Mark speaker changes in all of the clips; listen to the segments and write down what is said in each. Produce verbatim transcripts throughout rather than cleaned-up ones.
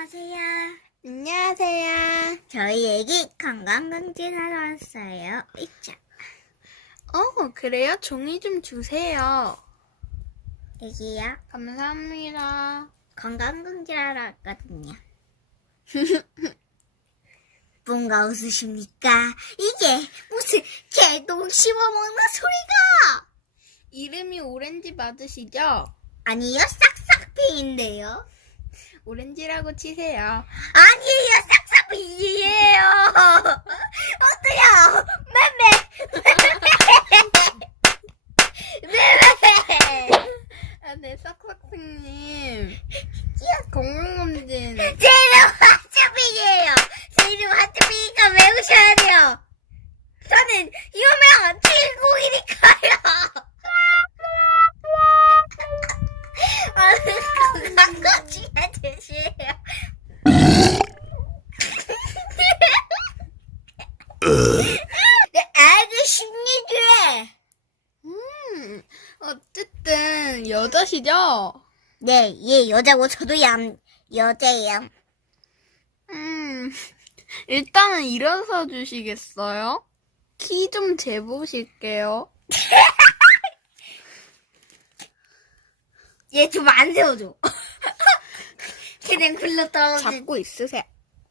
Speaker 1: 안녕하세요.
Speaker 2: 안녕하세요.
Speaker 1: 저희 애기 건강검진 하러 왔어요. 이자.
Speaker 2: 어, 그래요? 종이 좀 주세요.
Speaker 1: 애기요.
Speaker 2: 감사합니다.
Speaker 1: 건강검진 하러 왔거든요. 뭔가 웃으십니까? 이게 무슨 개똥 씹어먹는 소리가!
Speaker 2: 이름이 오렌지 맞으시죠?
Speaker 1: 아니요, 싹싹비인데요.
Speaker 2: 오렌지라고 치세요.
Speaker 1: 아니에요, 싹싹비예요. 어때요? 매매! 매매!
Speaker 2: 아, 네, 싹싹생님. 건강검진.
Speaker 1: 제 이름 하트비예요. 제 이름 하트비니까 외우셔야 돼요. 저는 유명한 주인공이니까요. 얼른 건강검진 해주세요. 네, 알겠습니다.
Speaker 2: 음, 어쨌든, 여자시죠?
Speaker 1: 네, 얘 여자고 저도 얌, 여자예요.
Speaker 2: 음, 일단은 일어서 주시겠어요? 키 좀 재보실게요.
Speaker 1: 얘 좀 안 세워줘. 걔는 굴러 떨어진.
Speaker 2: 잡고 있으세요.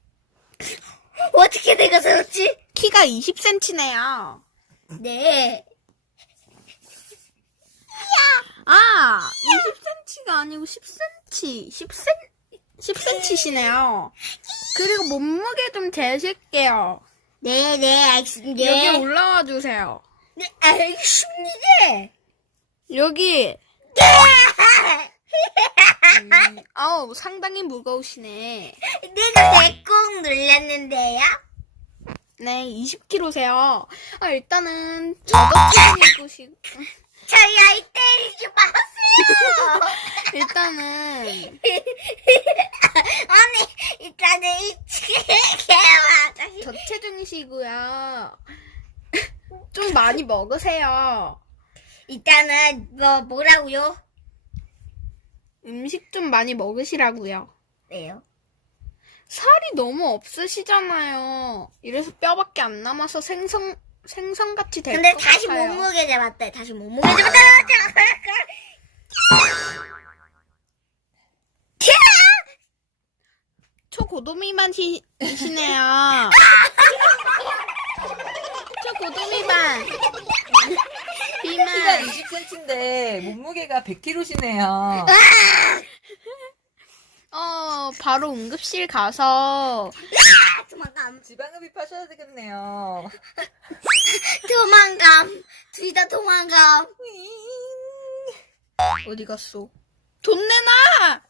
Speaker 1: 어떻게 내가 세웠지?
Speaker 2: 키가 이십 센티미터네요.
Speaker 1: 네.
Speaker 2: 아, 이십 센티미터가 아니고 십 센티미터. 십 센티미터. 십 센티미터시네요. 그리고 몸무게 좀 재실게요.
Speaker 1: 네, 네, 알겠습니다.
Speaker 2: 여기 올라와 주세요.
Speaker 1: 네, 알겠습니다.
Speaker 2: 여기.
Speaker 1: 네.
Speaker 2: 음, 아우, 상당히 무거우시네.
Speaker 1: 내가 배꾹 눌렸는데요.
Speaker 2: 네, 이십 킬로그램세요. 아, 일단은 저도 좀 해보시고.
Speaker 1: 저희 아이 때리지 마세요.
Speaker 2: 일단은
Speaker 1: 아니, 일단은 이 개와
Speaker 2: 저체중이시고요. 좀 많이 먹으세요.
Speaker 1: 일단은 뭐 뭐라고요?
Speaker 2: 음식 좀 많이 먹으시라고요.
Speaker 1: 왜요?
Speaker 2: 살이 너무 없으시잖아요. 이래서 뼈밖에 안 남아서 생선 생선같이 될 것
Speaker 1: 근데
Speaker 2: 같아요.
Speaker 1: 다시 몸무게 잡았대. 다시 몸무게 잡았다.
Speaker 2: 초고도미만이시네요. 초고도미만.
Speaker 3: 키가
Speaker 2: 비만.
Speaker 3: 이십 센티미터인데 몸무게가 백 킬로그램이시네요.
Speaker 2: 어, 바로 응급실 가서
Speaker 1: 도망감.
Speaker 3: 지방흡입하셔야 되겠네요.
Speaker 1: 도망감. 둘 다 도망감.
Speaker 2: 어디 갔어? 돈 내놔!